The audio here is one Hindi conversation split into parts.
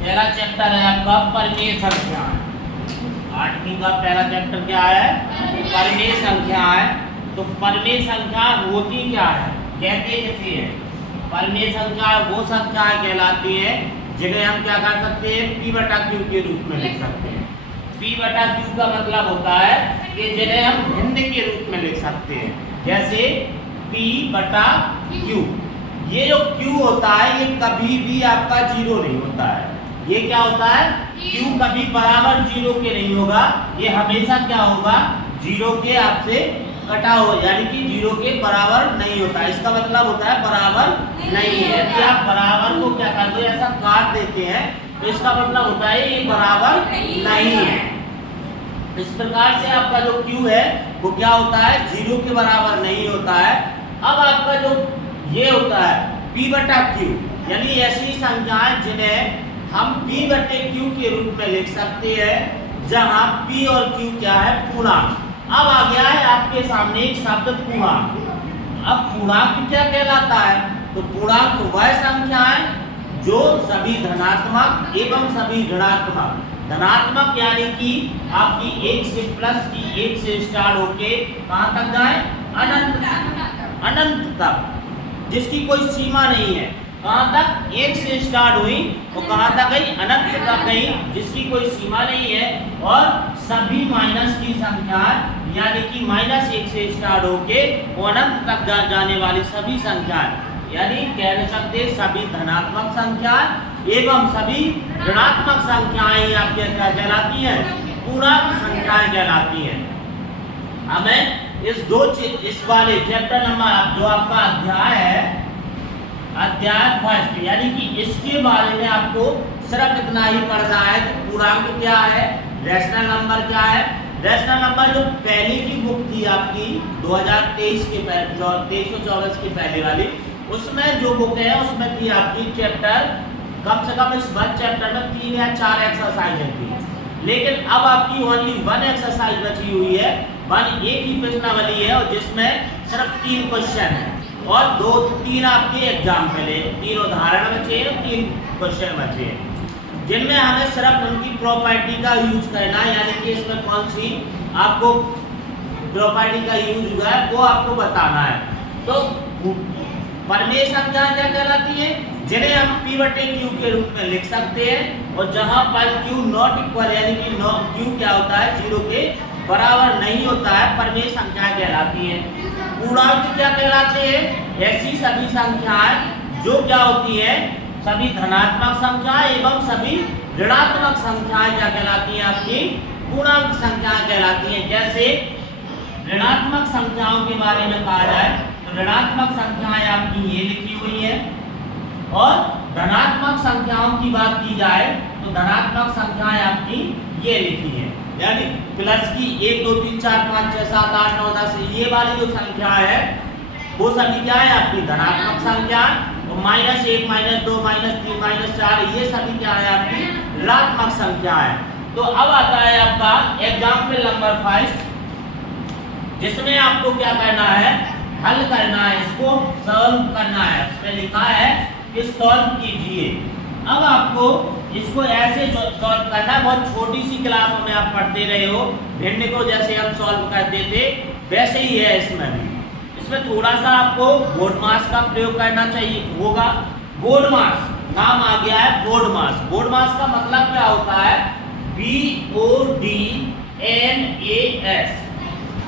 पहला चैप्टर है आपका परिमेय संख्या। 8वीं का पहला चैप्टर क्या है? परिमेय संख्या है। तो परिमेय संख्या होती क्या है, कहते कैसे है? परिमेय संख्या वो संख्या कहलाती है जिन्हें हम क्या कर सकते हैं, p बटा q के रूप में लिख सकते हैं। p बटा q का मतलब होता है कि जिन्हें हम भिन्न के रूप में लिख सकते हैं, जैसे p बटा q। ये जो q होता है ये कभी भी आपका जीरो नहीं होता है। ये क्या होता है? q कभी बराबर जीरो के नहीं होगा, ये हमेशा क्या होगा, जीरो के आपसे कटा हो, यानी कि जीरो के बराबर नहीं होता है। इसका मतलब होता है बराबर नहीं है। यदि आप बराबर को क्या करते हैं, ऐसा काट देते हैं, तो इसका मतलब होता है ये बराबर नहीं है। इस प्रकार से आपका जो q है वो क्या होता है, जीरो के बराबर नहीं होता है। अब आपका जो ये होता है p बटा q, यानी ऐसी संख्याएं जिन्हें हम p बटे q के रूप में लिख सकते हैं, जहां p और q क्या है, पूर्णांक। अब आ गया है आपके सामने एक शब्द पूर्णांक। अब पूर्णांक क्या कहलाता है? तो पूर्णांक वह संख्या है जो सभी धनात्मक एवं सभी ऋणात्मक, धनात्मक यानी कि आपकी 1 से प्लस की 1 से स्टार्ट होके कहां तक जाए, अनंत तक, जिसकी कोई सीमा नहीं है। कहां तक? 1 से स्टार्ट हुई तो कहां तक गई, अनंत तक गई, जिसकी कोई सीमा नहीं है। और सभी माइनस की संख्या यानी कि -1 से स्टार्ट होके वो अनंत तक जाने वाली सभी संख्याएं, यानी कह सकते हैं सभी धनात्मक संख्या एवं सभी ऋणात्मक संख्याएं आपके क्या कहलाती हैं, पूर्णांक संख्याएं कहलाती हैं। हमें इस वाले चैप्टर नंबर जो आपका अध्याय है, अध्याय फर्स्ट, यानी कि इसके बारे में आपको सिर्फ इतना ही पढ़ना है कि पूर्णांक क्या है, रैशनल नंबर क्या है। रैशनल नंबर जो पहले की बुक थी आपकी 2023 के 2324 के पहले वाली, उसमें जो बुक है उसमें थी आपकी चैप्टर, कम से कम इस 1 चैप्टर में 3 या 4 एक्सरसाइजें थी। लेकिन अब आपकी ओनली 1 एक्सरसाइज बची हुई है, 1 एक ही प्रश्नावली है, और जिसमें सिर्फ 3 क्वेश्चन है और 2-3 आपके एग्जाम्पल है, 3 उदाहरण बचे हैं, 3 क्वेश्चन बचे हैं, जिनमें हमें सिर्फ उनकी प्रॉपर्टी का यूज करना है, यानी कि इसमें कौन सी आपको प्रॉपर्टी का यूज हुआ है वो आपको बताना है। तो परिमेय संख्या क्या कहलाती है, जिन्हें हम p बटे q के रूप में लिख सकते हैं, और जहां पर q नॉट इक्वल यानी कि q क्या होता है, जीरो के बराबर नहीं होता है, परिमेय संख्या कहलाती है। पूर्णांक क्या कहलाते हैं? ऐसी सभी संख्याएं जो क्या होती है, सभी धनात्मक संख्याएं एवं सभी ऋणात्मक संख्याएं क्या कहलाती हैं, आपकी पूर्णांक संख्याएं कहलाती हैं। जैसे ऋणात्मक संख्याओं के बारे में कहा जाए तो ऋणात्मक संख्याएं आपकी ये लिखी हुई है, और धनात्मक संख्याओं की बात की जाए तो धनात्मक संख्याएं आपकी ये लिखी है, यानी प्लस की 1 2 3 4 5 6 7 8 9 10, ये वाली जो संख्या है वो सभी क्या है, आपकी धनात्मक संख्या। और -1 -2 -3 -4 ये सभी क्या है, आपकी ऋणात्मक संख्या है। तो अब आता है आपका एग्जाम्पल नंबर 5, जिसमें आपको क्या करना है, हल करना है, इसको सॉल्व करना है। इसमें लिखा है कि सॉल्व कीजिए। अब आपको इसको ऐसे सॉल्व करना है, बहुत छोटी सी क्लासों में आप पढ़ते रहे हो, भिन्न को जैसे हम सॉल्व करते थे वैसे ही है इसमें भी। इसमें थोड़ा सा आपको बोर्ड मास का प्रयोग करना चाहिए होगा। बोर्ड मास नाम आ गया है, बोर्ड मास। बोर्ड मास का मतलब क्या होता है, BODNAS,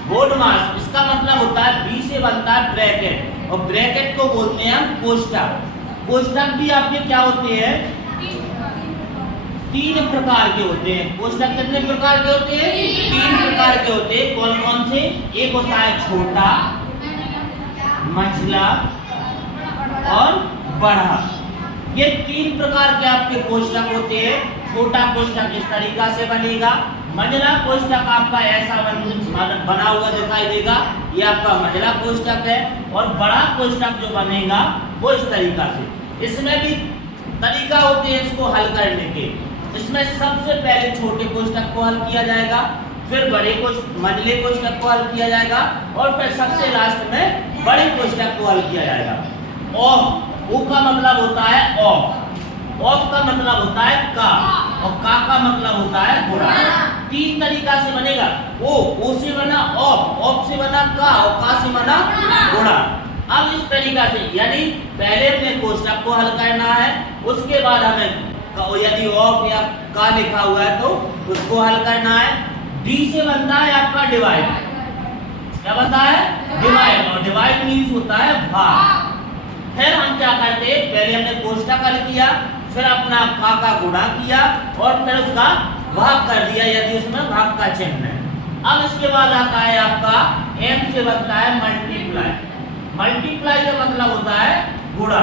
बोर्ड मास। इसका मतलब होता है B से बनता है ब्रैकेट, और ब्रैकेट को बोलते हैं हम कोष्ठक। कोष्ठक भी आपके क्या होते हैं, 3 प्रकार के होते हैं। कोष्ठक कितने प्रकार के होते हैं, 3 प्रकार के होते हैं। कौन कौन से? एक होता है छोटा, मझला और बड़ा। ये 3 प्रकार के आपके कोष्ठक होते हैं। छोटा कोष्ठक इस तरीका से बनेगा, मझला कोष्ठक आपका ऐसा बना हुआ दिखाई देगा, ये आपका मझला कोष्ठक है, और बड़ा कोष्ठक जो बनेगा वो इस तरीका से। इसमें भी तरीका होते हैं इसको हल करने के। इसमें सबसे पहले छोटे कोष्ठक को हल किया जाएगा, फिर बड़े मझले कोष्ठक को हल किया जाएगा, और फिर सबसे लास्ट में बड़े कोष्ठक को हल किया जाएगा। ऑफ, ओ का मतलब होता है ऑफ। ऑफ का मतलब होता है का, और का मतलब होता है गुणा। तीन तरीका से बनेगा। ओ से बना ऑफ से बना का, और का से बना गुणा। अब इस तरीका से, यानी पहले अपने कोष्टक को हल करना है, उसके बाद हमें यदि ऑफ या का लिखा हुआ है तो उसको हल करना है। डी से बनता है आपका डिवाइड। क्या बनता है? डिवाइड, और डिवाइड मीन्स होता है भाग। फिर हम क्या करते हैं, पहले हमने कोष्टक हल किया, फिर अपना का गुणा किया, और फिर उसका भाग कर दिया यदि उसमें भाग का चिन्ह है। अब इसके बाद आता है आपका एम से बनता है मल्टीप्लाई। मल्टीप्लाई का मतलब होता है गुणा।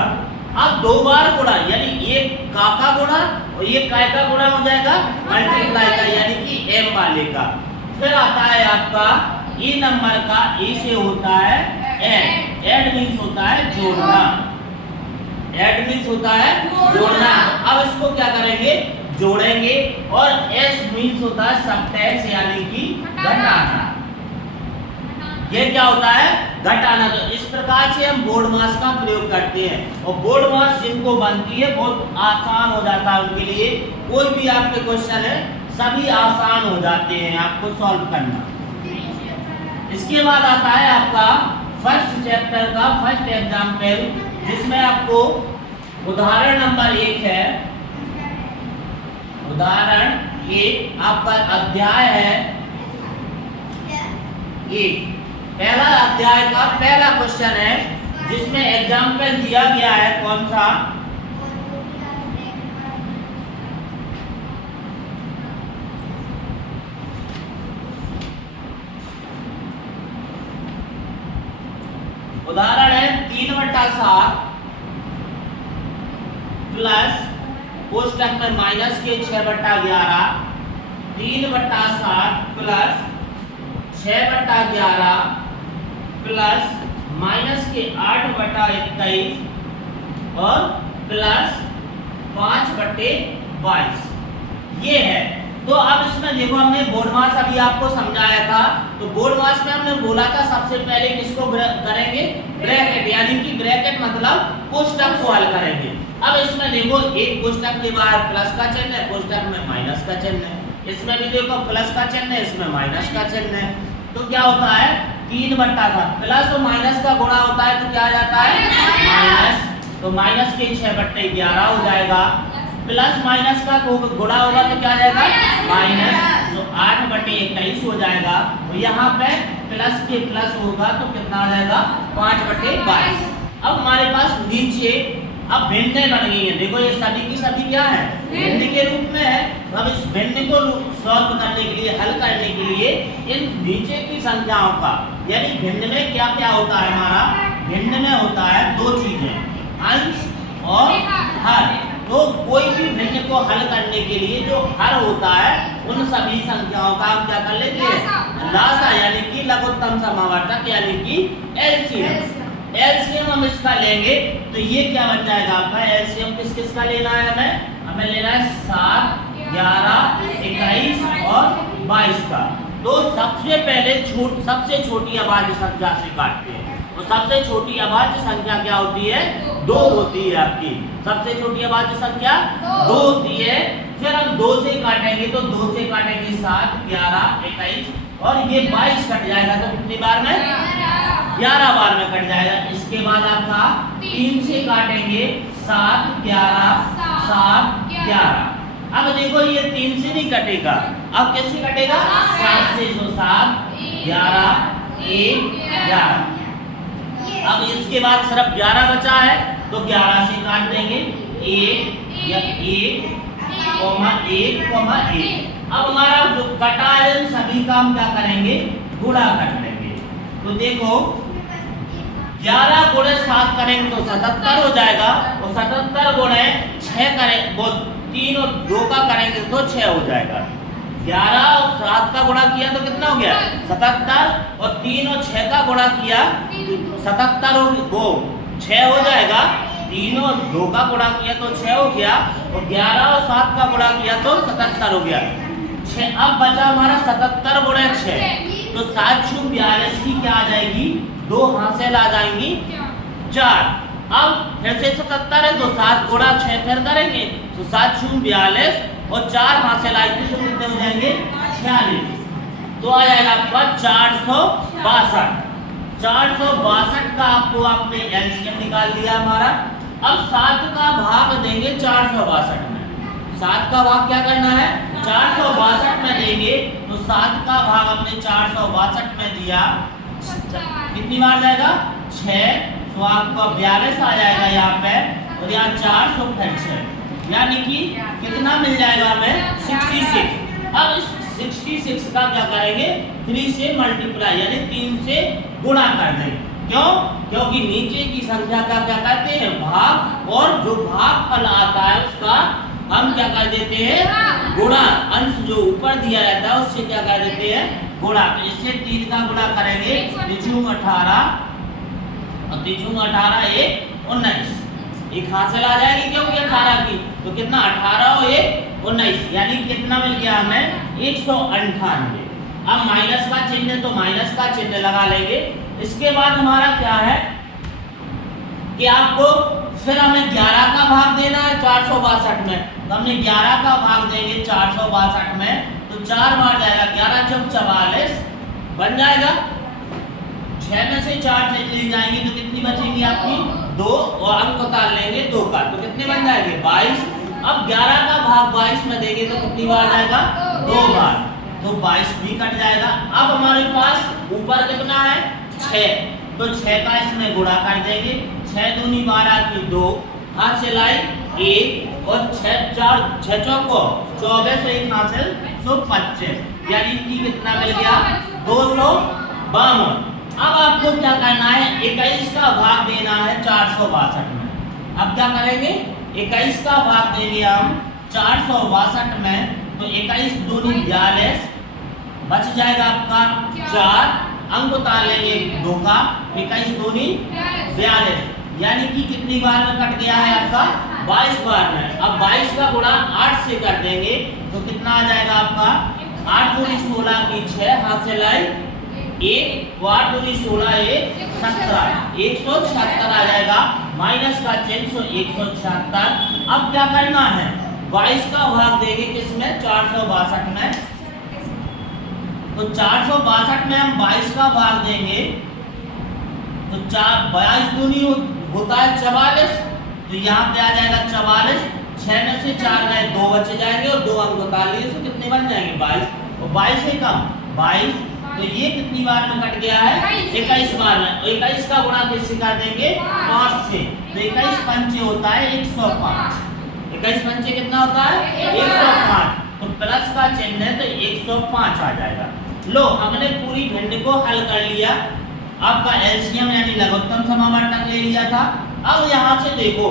अब दो बार गुणा, यानी एक का गुणा और ये काय का गुणा हो जाएगा मल्टीप्लाई का, यानी कि एम वाले का। फिर आता है आपका ई नंबर का, ई से होता है ऐड। ऐड मीन्स होता है जोड़ना। ऐड मीन्स होता है जोड़ना। अब इसको क्या करेंगे, जोड़ेंगे। और एस मीन्स होता है सबट्रैक्ट, यानी कि घटाना। ये क्या होता है? घटाना। तो इस प्रकार से हम बोर्ड मास का प्रयोग करते हैं, और बोर्ड मास जिनको बनती है बहुत आसान हो जाता है उनके लिए। कोई भी आपके क्वेश्चन है सभी आसान हो जाते हैं आपको सॉल्व करना। इसके बाद आता है आपका फर्स्ट चैप्टर का फर्स्ट एग्जाम्पल, जिसमें आपको उदाहरण नंबर 1 है। उदाहरण 1 आपका अध्याय है 1। पहला अध्याय का पहला क्वेश्चन है, जिसमें एग्जाम्पल दिया गया है कौन सा? उदाहरण है 3/7 प्लस कोष्टक में माइनस के 6/11, 3/7 प्लस 6/11 प्लस माइनस के 8/21 और प्लस 5/22 ये है। तो अब इसमें देखो, हमने बोर्ड मास अभी आपको समझाया था। तो बोर्ड मास में हमने बोला था सबसे पहले किसको करेंगे? ब्रैकेट, यानी कि ब्रैकेट मतलब कोष्टक को हल करेंगे। अब इसमें देखो, एक कोष्टक के बाहर प्लस का चिन्ह है, कोष्टक में माइनस का चिन्ह है। इसमें भी देखो प्लस का चिन्ह है, इसमें माइनस का चिन्ह है। तो क्या होता है? 3/7 प्लस और माइनस का गुणा होता है तो क्या आ जाता है? माइनस। तो माइनस के 6/11 हो जाएगा, प्लस माइनस का गुणा होगा तो क्या आ जाएगा? माइनस। तो 8/21 हो जाएगा। तो यहाँ पे प्लस के प्लस होगा तो कितना आ जाएगा? 5/22। अब हमारे पास नीचे अब भिन्न बन गई है। देखो ये सभी की सभी क्या है? भिन्न के रूप में है। तो अब इस भिन्न को सॉल्व करने के लिए, हल करने के लिए इन नीचे की संख्याओं का, यानी भिन्न में क्या क्या होता है हमारा? भिन्न में होता है दो चीजें, अंश और हर। तो कोई भी भिन्न को हल करने के लिए जो हर होता है उन सभी संख्याओं का हम क्या कर लेते हैं? लासा, यानी कि लघुत्तम समावर्तक, यानी कि एलसीएम। एलसीएम हम इसका लेंगे तो ये क्या बन जाएगा आपका? एलसीएम किस किस का लेना है हमें? हमें लेना है 7, 11, 21 और 22 का। तो सबसे पहले सबसे छोटी अभाज्य संख्या से काटते हैं। तो सबसे छोटी अभाज्य संख्या क्या होती है? 2 होती है आपकी। सबसे छोटी अभाज्य संख्या 2 होती है। फिर हम 2 से काटेंगे तो 2 से काटेंगे 7, 11, 21 और ये 22 कट जाएगा। तो कितनी बार में? 11 बार में कट जाएगा। इसके बाद आपका 3 से काटेंगे 7, 11, 7, 11। अब देखो ये 3 से नहीं कटेगा, अब किससे कटेगा? 7 से। तो 7, 11, 1, 11। अब इसके बाद सिर्फ 11 बचा है तो 11 से काट देंगे 1 या 1, 1, 1। अब हमारा जो कटा है सभी का हम क्या करेंगे? गुणा कर लेंगे। तो देखो 11 गुणे 7 करेंगे तो 77 हो जाएगा, और 77 गुणे 6 करें वो 3 और 2 का करेंगे तो 6 हो जाएगा। 11 और 7 का गुणा किया तो कितना हो गया? 77, और 3 और 6 का गुणा किया 77 और वो 6 हो जाएगा। 3 और 2 का गुणा किया तो 6 हो गया, और 11 और 7 का गुणा किया तो 77 हो गया। 6 अब बचा हमारा 77 गुणे 6, तो 7 × 42 की क्या आ जाएगी? 2 हासिल आ जाएंगी 4। अब फिर से 77 है तो 7 गुणा 6 फिर करेंगे तो 7 शून्य 42 और 4 हासिल आई थी तो कितने हो जाएंगे 46। तो आ जाएगा आपका 462। 462 का आपने एलसीएम निकाल दिया हमारा। अब 7 का भाग देंगे 462 में। 7 का भाग क्या करना है 462 में देंगे तो 7 का भाग हमने 462 में दिया, कितनी बार जाएगा 6, तो आपको 42 आ जाएगा यहाँ पे और यहाँ 400 फिर 6, यानी कि कितना मिल जाएगा हमें 66। अब इस 66 का क्या करेंगे 3 से मल्टीप्लाई यानी 3 से गुणा कर देंगे। क्यों? क्योंकि नीचे की संख्या का क्या कहते हैं भाग, और जो भागफल आता है उसका हम क्या कर देते हैं गुणा। अंश जो ऊपर दिया रहता है उससे क्या कर देते हैं गुणा। तो इससे 3 का गुणा करेंगे 3 18 और 3 18 1 19, एक हासिल आ जाएगी क्योंकि 18 की, तो कितना 18 और 1 19, यानी कितना मिल गया हमें 198। अब माइनस का चिन्ह है तो माइनस का चिन्ह लगा लेंगे। इसके बाद हमारा क्या है कि आपको फिर हमें 11 का भाग देना है 462 में, तो हमने 11 का भाग देंगे 462 में तो 4 बार जाएगा 11 चौक 44 बन जाएगा। 6 में से 4 चली जाएंगी तो कितनी बचेंगी आपकी 2, और अंक उतार लेंगे 2 का तो कितने बन जाएंगे 22। अब 11 का भाग 22 में देंगे तो कितनी बार जाएगा 2 बार, तो 22 भी कट जाएगा। अब हमारे पास ऊपर कितना है 6, तो 6 का इसमें गुणा कर देंगे। 6 दूनी 12 की 2, हाथ से लाई 1 और 6 चौको 24 से 1 हासिल 125, यानी कि कितना मिल गया 252। अब आपको क्या करना है 21 का भाग देना है 462 में। अब क्या करेंगे 21 का भाग देंगे हम 462 में, तो 21 दूनी 42 बच जाएगा आपका 4, अंक उतार लेंगे 2 का, 21 दूनी 42, यानी कि कितनी बार में कट गया है आपका 22 बार में। अब 22 का गुणा 8 से कर देंगे तो कितना आ जाएगा आपका 8 दूनी 16 की 6 हाथ से लाई 1, 8 दूनी 16 1 17, 176 आ जाएगा। माइनस का चिन्ह सो 176। अब क्या करना है 22 का भाग देंगे किसमें 462 में, तो 462 में हम 22 का भाग देंगे तो 22 दूनी होता है 44, तो यहाँ पे आ जाएगा 44। 6 में से 4 गए 2 बचे जाएंगे और 2 अंक उतार लिए तो कितने बन जाएंगे 22, और 22 से कम 22, तो ये कितनी बार में कट गया है 21 बार में। 21 का गुणा किससे कर देंगे 5 से, तो 21 पंचे होता है 105। 21 पंचे कितना होता है 105, तो प्लस का चिन्ह है तो 105 आ जाएगा। लो हमने पूरी भिन्न को हल कर लिया, आपका एलसीएम यानी लघुत्तम समावर्तक ले लिया था। अब यहाँ से देखो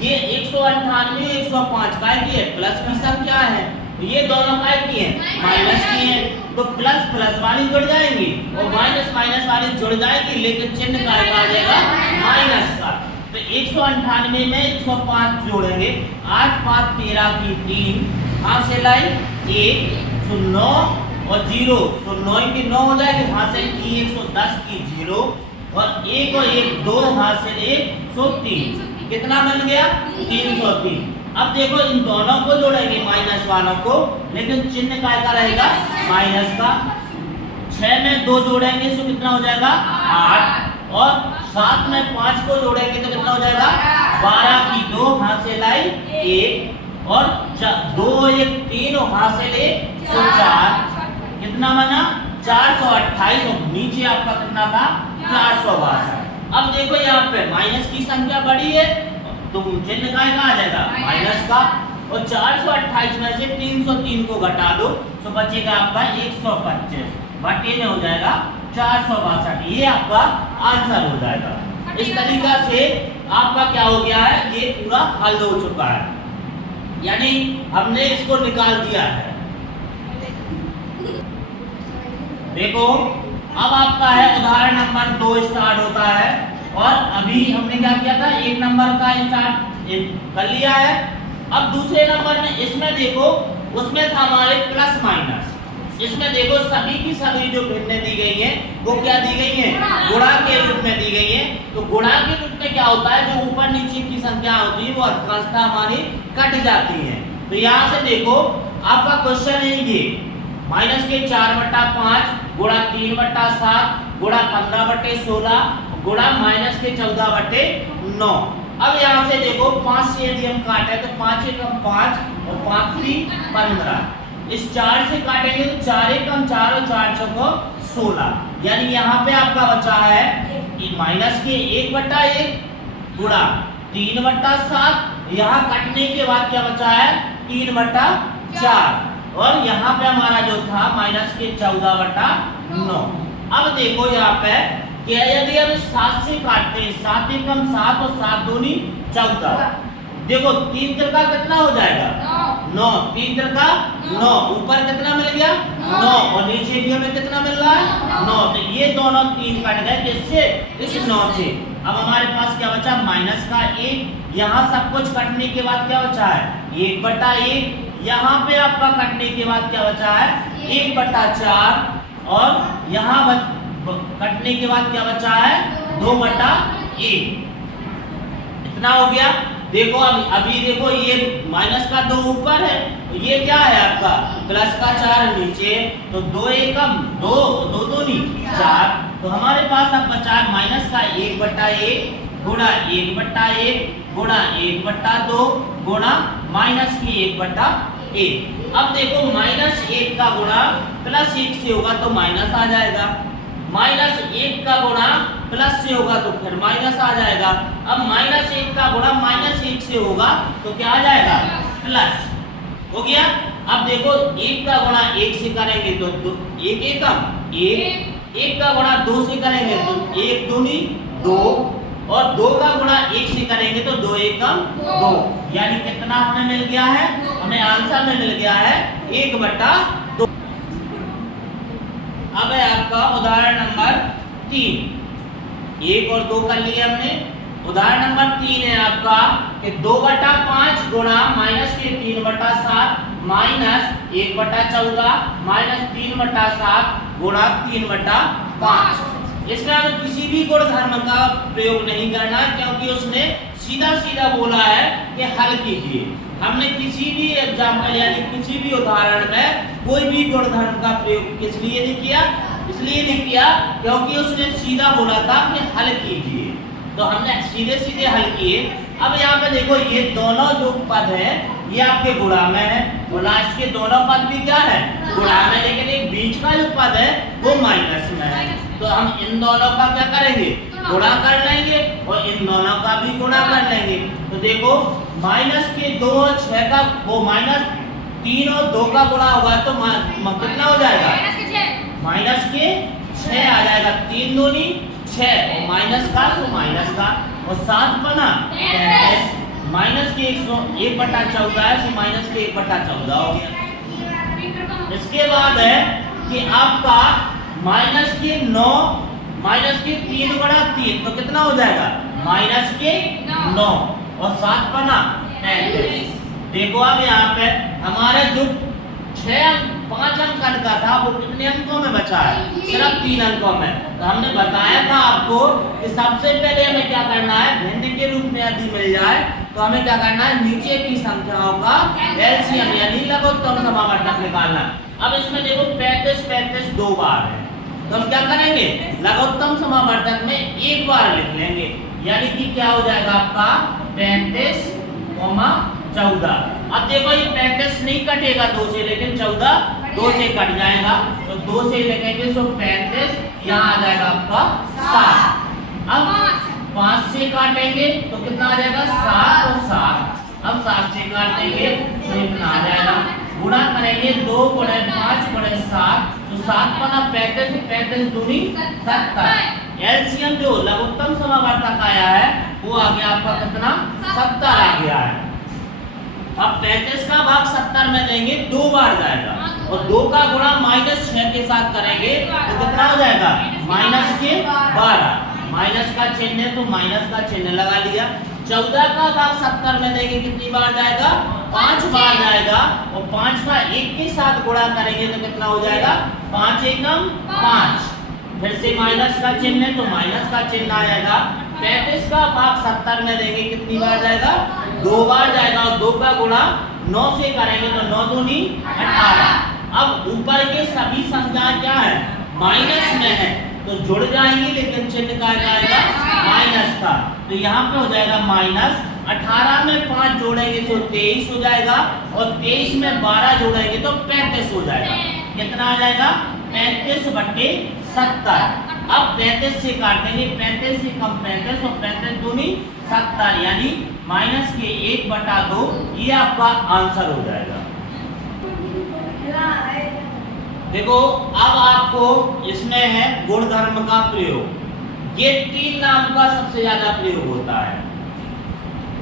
ये 198 105 का की है, प्लस की संख्या है, तो ये दोनों का की है माइनस की है, तो प्लस प्लस वाली जुड़ जाएंगी और माइनस माइनस वाली जुड़ जाएगी, लेकिन चिन्ह का आ जाएगा माइनस का। तो 198 में 105 जोड़ेंगे, 8 5 13 की 3, हाथ से लाई 1 तो 9 और 0, तो 9 की 9 हो जाएगी, हाथ से की 110 की 0 और 1 और 1 2 हाथ से 103, कितना मिल गया 303। अब देखो इन दोनों को जोड़ेंगे माइनस वालों को, लेकिन चिन्ह का रहेगा माइनस का। 6 में 2 जोड़ेंगे तो कितना हो जाएगा 8, और 7 में 5 को जोड़ेंगे तो कितना हो जाएगा 12 की 2 हाथ से लाई 1 और 2 1 3 और हाथ से ले 4, कितना बना 428, और नीचे आपका कितना था 462। अब देखो यहाँ पे माइनस की संख्या बड़ी है तो चिन्ह का आ जाएगा माइनस का, और 428 में से 303 को घटा दो तो बचेगा आपका 125, बटे में हो जाएगा 462। ये आपका आंसर हो जाएगा। इस तरीका से आपका क्या हो गया है, ये पूरा हल हो चुका है, यानी हमने इसको निकाल दिया है। देखो अब आपका है उदाहरण नंबर 2 स्टार्ट होता है, और अभी हमने क्या किया था 1 नंबर का स्टार्ट कर लिया है। अब दूसरे नंबर में इसमें देखो उसमें था हमारे प्लस माइनस, इसमें देखो सभी की सभी जो भिन्न दी गई है वो क्या दी गई है, गुणा के रूप में दी गई है। तो गुणा के रूप में क्या होता है, जो ऊपर नीचे की संख्या होती है वो अर्धांशता हमारी कट जाती है। तो यहाँ से देखो आपका क्वेश्चन है ये माइनस के 4/5 गुणा 3/7 गुणा 15/16 गुणा माइनस के 14/9। अब यहाँ से देखो 5 से यदि हम काटे तो 5 एकम 5 और 5 3 15। इस 4 से काटेंगे तो 4 एकम 4 और 4 चौको 16। यानी यहाँ पे आपका बचा है माइनस के 1/1 गुणा 3/7। यहाँ कटने के बाद क्या बचा है 3/4 और यहाँ पे हमारा जो था माइनस के 14/9। अब देखो यहाँ पे कि यदि हम 7 से काटते हैं 7 एकम 7 और 7 दूनी 14। देखो 3 त्रिका कितना हो जाएगा 9, 3 त्रिका 9, ऊपर कितना मिल गया 9 और नीचे भी हमें कितना मिल रहा है 9। तो ये दोनों 3 कट गए किससे, इस 9 से। अब हमारे पास क्या बचा माइनस का 1। यहाँ सब कुछ कटने के बाद क्या बचा है 1/1। यहाँ पे आपका कटने के बाद क्या बचा है 1/4 और यहाँ कटने के बाद क्या बचा है 2/1। इतना हो गया। देखो अभी देखो ये माइनस का 2 ऊपर है तो ये क्या है आपका प्लस का 4 नीचे। तो 2 एकम 2 2 दूनी 4। तो हमारे पास अब बचा है माइनस का 1/1 गुणा 1/1 गुणा 1/2 गुणा माइनस की 1/1। अब देखो माइनस 1 का गुणा प्लस 1 से होगा तो माइनस आ जाएगा, माइनस 1 का गुणा प्लस से होगा तो फिर माइनस आ जाएगा। अब माइनस 1 का गुणा माइनस 1 से होगा तो क्या आ जाएगा प्लस हो गया। अब देखो 1 का गुणा 1 से करेंगे तो 1 एकम 1, 1 का गुणा 2 से करेंगे तो 1 दूनी 2 और 2 का गुणा 1 से करेंगे तो 2 एकम 2। यानी कितना हमें मिल गया है, हमें आंसर में मिल गया है 1/2। अब है आपका उदाहरण नंबर 3। 1 और 2 कर लिए हमने। उदाहरण नंबर 3 है आपका कि 2/5 गुणा माइनस के 3/7 माइनस 1/14 माइनस 3/7 गुणा 3/5। इसमें हमें किसी भी गुणधर्म का प्रयोग नहीं करना है क्योंकि उसने सीधा सीधा बोला है कि हल कीजिए। हमने किसी भी एग्जाम्पल यानी किसी भी उदाहरण में कोई भी गुणधर्म का प्रयोग किस लिए नहीं किया, इसलिए नहीं किया क्योंकि उसने सीधा बोला था कि हल कीजिए। तो हमने सीधे सीधे हल किए। अब यहाँ पे देखो ये दोनों जो पद है ये आपके गुणा में है और लास्ट के दोनों पद भी क्या है गुणा में, लेकिन एक बीच का जो पद है वो माइनस में है। तो हम इन दोनों का क्या करेंगे गुणा कर लेंगे और इन दोनों का भी गुणा कर लेंगे। तो देखो माइनस के 2 और 6 का वो माइनस 3 और 2 का गुणा होगा तो कितना हो जाएगा माइनस के 6 आ जाएगा। 3 दूनी 6 और माइनस का तो माइनस का और 7 बना 35 माइनस के 1/14 है तो माइनस के 1/14 हो गया। इसके बाद है कि आपका माइनस के 9 माइनस के 3/3 तो कितना हो जाएगा माइनस के 9 और 7 बना 35। देखो अब यहाँ पे हमारे जो 5 अंक का था वो कितने अंकों में बचा है सिर्फ 3 अंकों में। तो हमने बताया था आपको कि सबसे पहले हमें क्या करना है भिन्न के रूप में यदि मिल जाए तो हमें क्या करना है नीचे की संख्याओं का एलसीएम यानी लघुत्तम समावर्तक निकालना। अब इसमें देखो 35 2 बार है तो हम क्या करेंगे लघुत्तम समावर्तक में एक बार लिख लेंगे यानी कि क्या हो जाएगा आपका 35, 14। अब देखो ये 35 नहीं कटेगा 2 से लेकिन 14 2 से कट जाएगा तो 2 से लिखेंगे तो 35 यहाँ आ जाएगा आपका 7। अब 5 से काटेंगे तो कितना आ जाएगा 7 और 7। अब 7 से काटेंगे तो इतना आ जाएगा गुणा करेंगे 2 गुणे 5 गुणे 7 तो 7 बना 35 35 दूनी 70। एलसीएम जो लघुत्तम समावर्तक आया है वो आ गया आपका कितना 70 आ गया है। अब 35 का भाग 70 में देंगे 2 बार जाएगा और 2 का गुणा -6 के साथ करेंगे तो कितना हो जाएगा माइनस के 12। माइनस का चिन्ह है तो माइनस का चिन्ह लगा लिया। 14 का भाग 70 में देंगे कितनी बार जाएगा 5 बार जाएगा और 5 का 1 के साथ गुणा करेंगे तो कितना हो जाएगा 5 एकम 5। फिर से माइनस का चिन्ह है तो माइनस का चिन्ह आ जाएगा। 35 का भाग 70 में देंगे कितनी बार जाएगा 2 बार जाएगा और 2 का गुणा 9 से करेंगे तो 9 दूनी 18। अब ऊपर के सभी संख्याएं क्या है माइनस में है तो जुड़ जाएंगी लेकिन चिन्ह का आएगा माइनस का। तो यहाँ पे हो जाएगा माइनस 18 में 5 जोड़ेंगे तो 23 हो जाएगा और 23 में 12 जोड़ेंगे तो 35 हो जाएगा। कितना आ जाएगा 35/70। अब 35 से काटेंगे 35 से कम 35 और 35 दूनी 70 यानी माइनस के 1/2 ये आपका आंसर हो जाएगा। देखो अब आपको इसमें है गुणधर्म का प्रयोग। ये 3 नाम का सबसे ज्यादा प्रयोग होता है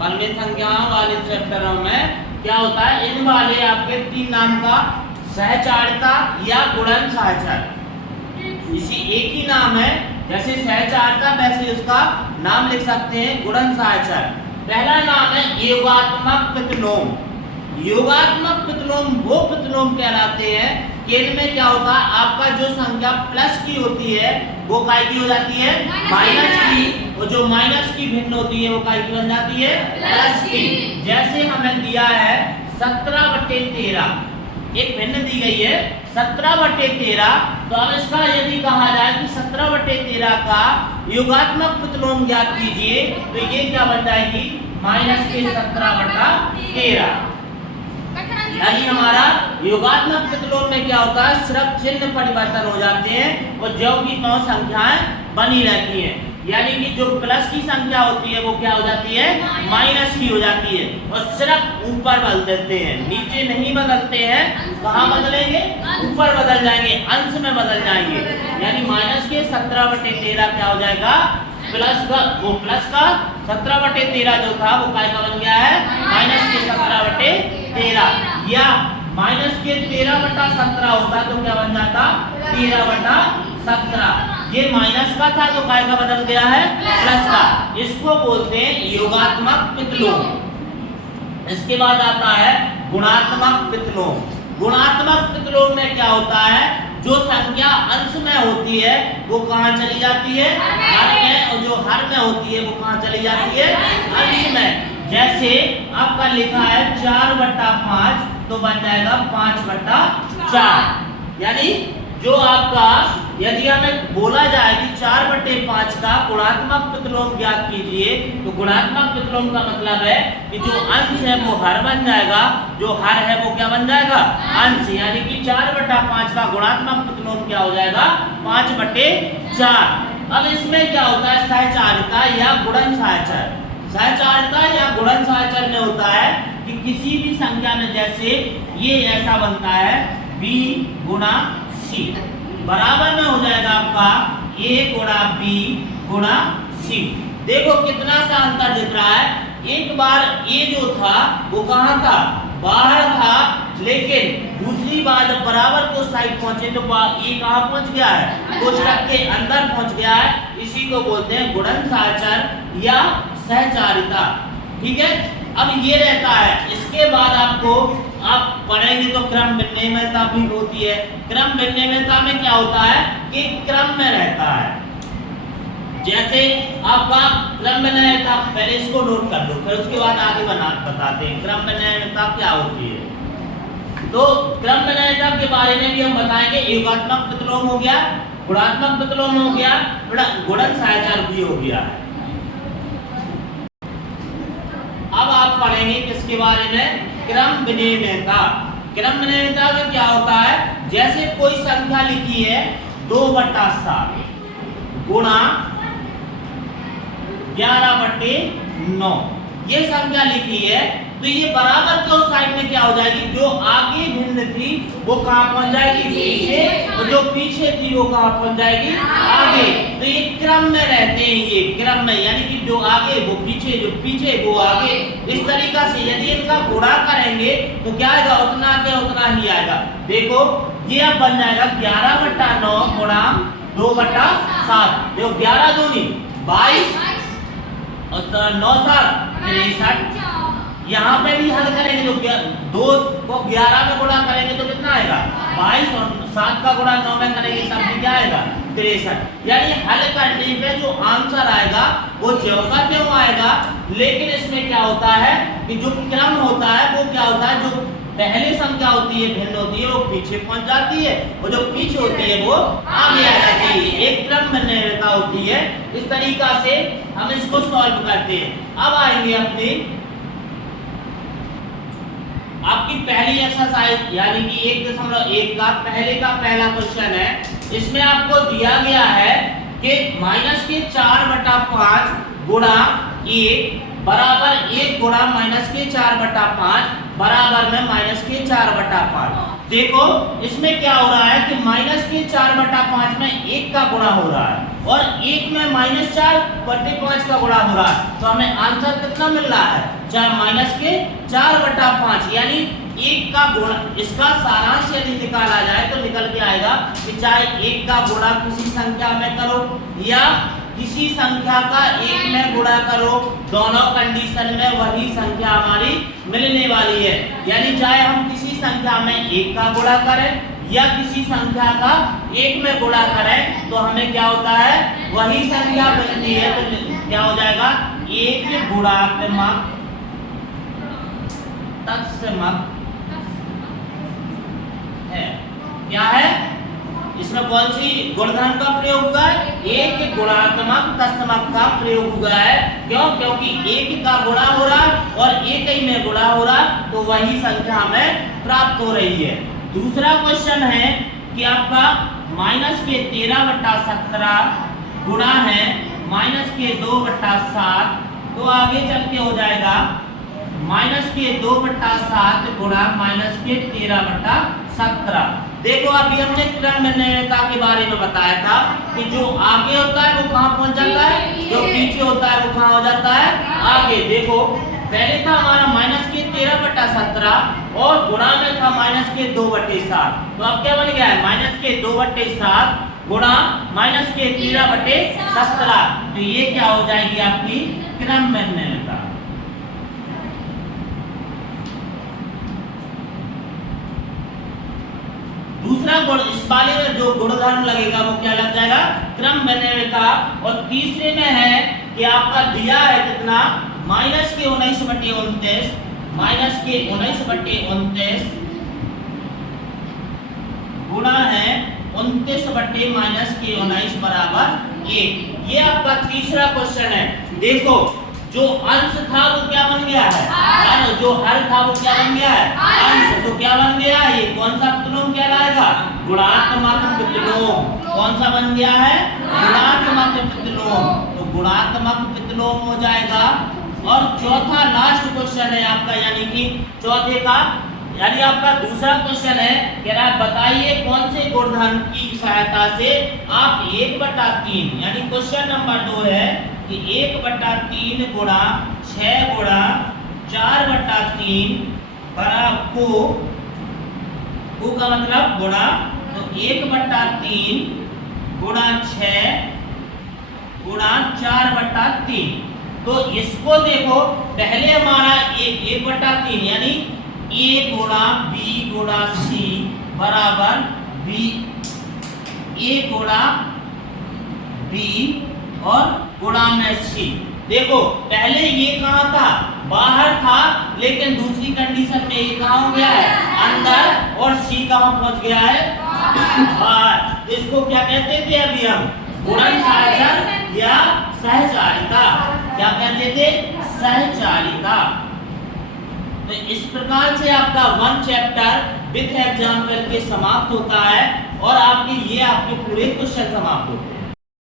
वर्णीय संख्याओं वाले चैप्टरों में। क्या होता है इन वाले आपके 3 नाम का सहचारिता या गुणन सहचर इसी एक ही नाम है। जैसे सहचारिता वैसे उसका नाम लिख सकते हैं गुणन सहचर। पहला नाम है योगात्मक प्रतिलोम। योगात्मक प्रतिलोम वो प्रतिलोम कहलाते हैं कि इनमें क्या होता है आपका जो संख्या प्लस की होती है वो काय की हो जाती है माइनस की और जो माइनस की भिन्न होती है वो काय की बन जाती है प्लस की। जैसे हमें दिया है 17/13 एक भिन्न दी गई है 17/13। तो अब इसका यदि कहा जाए कि 17/13 का योगात्मक प्रतिलोम ज्ञात कीजिए तो ये क्या बन जाएगी माइनस के 17/13। यानी हमारा योगात्मक प्रतिलोम में क्या होता है सिर्फ चिन्ह परिवर्तन हो जाते हैं और जो की 9 संख्याएं बनी रहती हैं। यानी कि जो प्लस की संख्या होती है वो क्या हो जाती है माइनस की हो जाती है और सिर्फ ऊपर बदल देते हैं नीचे नहीं बदलते हैं। कहाँ बदलेंगे ऊपर बदल जाएंगे अंश में बदल जाएंगे। यानी माइनस के 17/13 क्या हो जाएगा प्लस का 17/13 जो था वो काय का बन गया है माइनस के 17/13 या माइनस के 13/17 होता तो क्या बन जाता 13/17। ये माइनस का था तो काय का बदल गया है प्लस का। इसको बोलते हैं योगात्मक प्रतिलोम। इसके बाद आता है गुणात्मक प्रतिलोम। गुणात्मक प्रतिलोम में क्या होता है जो संख्या अंश में होती है वो कहाँ चली जाती है हर में और जो हर में होती है वो कहाँ चली जाती है अंश में। जैसे आपका लिखा है 4/5 तो बन जाएगा 5/4। यानी जो आपका यदि हमें बोला जाए कि 4/5 का गुणात्मक प्रतिलोम ज्ञात कीजिए तो गुणात्मक प्रतिलोम का मतलब है कि जो अंश है वो हर बन जाएगा जो हर है वो क्या बन जाएगा अंश। यानी कि 4/5 का गुणात्मक प्रतिलोम क्या हो जाएगा 5/4। अब इसमें क्या होता है सहचारिता या गुणन सहचर। सहचारिता या गुणन सहचर में होता है कि किसी भी संख्या में जैसे ये ऐसा बनता है b गुणा c बराबर में हो जाएगा आपका a गुणा b गुणा c। देखो कितना सा अंतर दिख रहा है। एक बार a जो था वो कहाँ था बाहर था लेकिन दूसरी बार जब बराबर को साइड पहुंचे तो ये कहाँ पहुंच गया है कोष्ठक के अंदर पहुंच गया है। इसी को बोलते हैं गुणन सहचर या सहचारिता। ठीक है अब ये रहता है। इसके बाद आपको आप पढ़ेंगे तो क्रम विनिमेयता भी होती है। क्रम विनिमेयता में क्या होता है कि क्रम में रहता है। जैसे आपका क्रम विनिमेयता पहले इसको नोट कर लो फिर उसके बाद आगे बताते हैं क्रम विनिमेयता क्या होती है। तो क्रम विनिमेयता के बारे में भी हम बताएंगे। योगात्मक प्रतिलोम हो गया गुणात्मक प्रतिलोम हो गया गुणन सहचर भी हो गया है। अब आप पढ़ेंगे किसके बारे में क्रम विनिमेयता। क्रम विनिमेयता में क्या होता है जैसे कोई संख्या लिखी है 2/7 गुणा 11/9 ये संख्या लिखी है तो ये बराबर के उस साइड में क्या हो जाएगी जो आगे भिन्न थी वो कहाँ पहुंच जाएगी पीछे और जो पीछे थी वो कहाँ पहुंच जाएगी आगे। तो ये क्रम में रहते हैं ये क्रम में यानी कि जो आगे वो पीछे जो पीछे वो आगे। इस तरीका से यदि इनका गुणा करेंगे तो क्या आएगा उतना के उतना ही आएगा। देखो ये अब बन जाएगा 11/9 गुणा 2/7। देखो 11 दूनी 22 और 9 7 63 यहाँ पे भी हल करेंगे तो 2 को 11 में गुणा करेंगे तो कितना आएगा 22, और 7 का गुणा 9 में करेंगे तब भी क्या आएगा 63। यानी हल करने पे जो आंसर आएगा वो ज्यों का त्यों आएगा, लेकिन इसमें क्या होता है कि जो क्रम होता है वो क्या होता है, जो पहले संख्या होती है भिन्न होती है वो पीछे पहुंच जाती है, और जो पीछे होती है वो आगे आ जाती है, एक क्रम भिन्नता होती है। इस तरीका से हम इसको सॉल्व करते हैं। अब आएंगे अपनी आपकी पहली एक्सरसाइज यानी कि 1.1 का पहले का पहला क्वेश्चन है। इसमें आपको दिया गया है कि -4/5 गुणा 1 बराबर 1 गुणा -4/5 बराबर में -4/5। देखो इसमें क्या हो रहा है कि -4/5 में 1 का गुणा हो रहा है और 1 में -4/5 का गुणा हो रहा है, तो हमें आंसर कितना मिल रहा है -4/5, यानी 1 का गुणा। इसका सारांश यदि निकाला जाए तो निकल के आएगा कि चाहे 1 का गुणा किसी संख्या में करो या किसी संख्या का 1 में गुणा करो, दोनों कंडीशन में वही संख्या हमारी मिलने वाली है। यानी चाहे हम किसी संख्या में 1 का गुणा करें या किसी संख्या का 1 में गुणा करें तो हमें क्या होता है वही संख्या मिलती है। तो क्या हो जाएगा 1 गुणात्मक तत्समक है। क्या है इसमें कौन सी गुणधर्म का प्रयोग हुआ है, 1 गुणात्मक तत्समक का प्रयोग हुआ है। क्यों? क्योंकि 1 का गुणा हो रहा है और 1 ही में गुणा हो रहा है, तो वही संख्या हमें प्राप्त हो रही है। दूसरा क्वेश्चन है कि आपका -13/17 गुणा है -2/7, तो आगे चल के हो जाएगा -2/7 गुणा -13/17। देखो अभी हमने क्रम भिन्नता के बारे में बताया था कि जो आगे होता है वो कहाँ पहुंच जाता है, जो पीछे होता है वो कहाँ हो जाता है आगे। देखो पहले था हमारा -13/17 और गुणा में था -2/7, तो अब क्या बन गया है -2/7 गुणा -13/17, तो ये क्या हो जाएगी आपकी क्रम भिन्नता। दूसरा गुण इस वाले में जो गुणधर्म लगेगा वो क्या लग जाएगा क्रम भिन्नता। और तीसरे में है कि आपका दिया है कितना -19/29 गुणा है 29/-19 बराबर 1। ये आपका तीसरा क्वेश्चन है। देखो जो अंश था वो क्या बन गया है, जो हर था वो क्या बन गया है अंश, तो क्या बन गया ये कौन सा प्रतिलोम कहलाएगा गुणात्मक प्रतिलोम। कौन सा बन गया है गुणात्मक प्रतिलोम, तो गुणात्मक प्रतिलोम हो जाएगा। और चौथा लास्ट क्वेश्चन है आपका, यानी कि चौथे का यानी आपका दूसरा क्वेश्चन है कह रहा है बताइए कौन से गुणधर्म की सहायता से आप 1/3 यानी क्वेश्चन नंबर 2 है कि 1/3 गुणा 6 गुणा 4/3 बराबर को का मतलब गुणा, तो 1/3 गुणा 6 गुणा 4/3। तो इसको देखो पहले हमारा 1/3 यानी a गुणा b गुणा c बराबर b a गुणा b और गुणा में c। देखो पहले ये कहाँ था बाहर था, लेकिन दूसरी कंडीशन में ये कहाँ हो गया है अंदर, और c कहाँ पहुंच गया है बाहर। इसको क्या कहते थे अभी हम गुणनसाचर या सहचारिता, क्या कहते थे सहचारिता। तो इस प्रकार से आपका 1 चैप्टर विथ एग्जाम्पल के समाप्त होता है और आपके ये आपके पूरे क्वेश्चन समाप्त होते हैं।